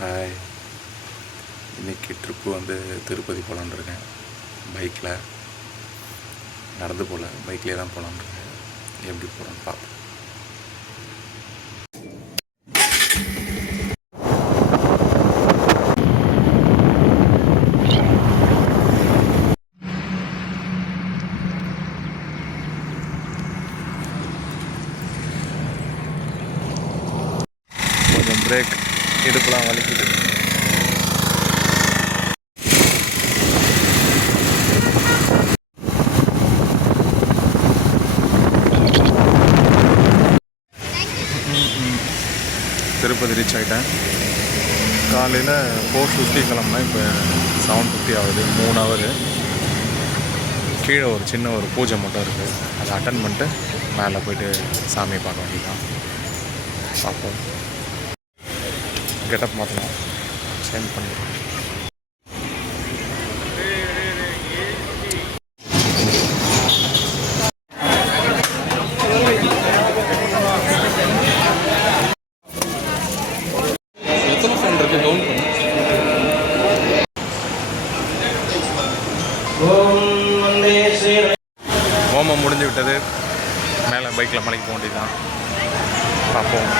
Hi, இன்றைக்கி trip வந்து திருப்பதி போகலான்னு இருக்கேன். பைக்கில் நடந்து போகல, பைக்லேயே தான் போகலான்னு இருக்கேன். எப்படி போகிறோன்னு பார்ப்போம். கொஞ்சம் பிரேக், இடுப்புலாம் வலிக்குது. திருப்பதி ரீச் ஆகிட்டேன். காலையில் 4:50 கிளம்புனா இப்போ 7:50 ஆகுது. 3 ஹவர். கீழே ஒரு சின்ன ஒரு பூஜை மட்டும் இருக்குது, அதை அட்டன் பண்ணிட்டு மேலே போய்ட்டு சாமியை பார்க்க வேண்டியதான். பார்ப்போம். கெட்டப் மாற்றலாம், சேஞ்ச் பண்ணிடுவோம். ஹோமம் முடிஞ்சு விட்டது. மேலே பைக்கில் மலைக்கு போக வேண்டியதுதான். பார்ப்போம்.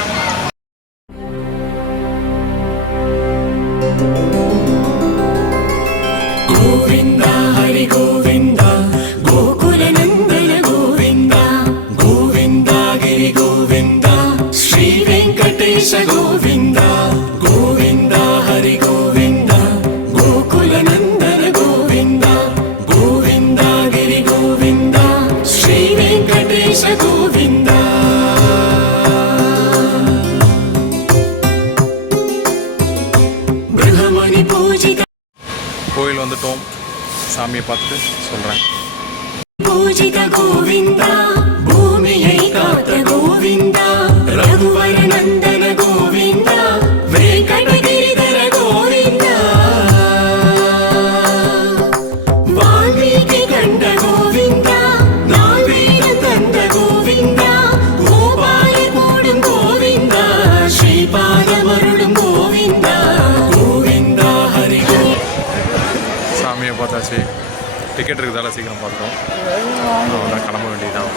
கோவிந்தா ஹரி கோவிந்தா, கோகுல நந்தன கோவிந்தா, கோவிந்தா கிரி கோவிந்தா, ஸ்ரீ வெங்கடேஷ கோவிந்தா, கோவிந்தா ஹரி கோவிந்தா, கோகுல நந்தன கோவிந்தா, கோவிந்தா கிரி கோவிந்தா, ஸ்ரீ வெங்கடேஷ கோவிந்தா. பிரம்மணி பூஜித கோயில் வந்துட்டோம். சாமியை பார்த்துட்டு சொல்கிறேன். பூஜித கோவிந்தா, பூமியை காத்த கோவிந்தா, ரகுவர நந்தன கோவிந்தா, வெங்கடகிரிதர கோவிந்தா, வால்மீகி கண்ட கோவிந்தா, நால்வீர தந்த கோவிந்தா, கோபால கூடும் கோவிந்தா, ஸ்ரீபாதமருளும் கோவிந்தா, கோவிந்தா ஹரி சாமியை பார்த்தாச்சு. டிக்கெட் இருக்குதால சீக்கிரம் பார்த்தோம். அவ்வளோதான், கிளம்ப வேண்டியதான்.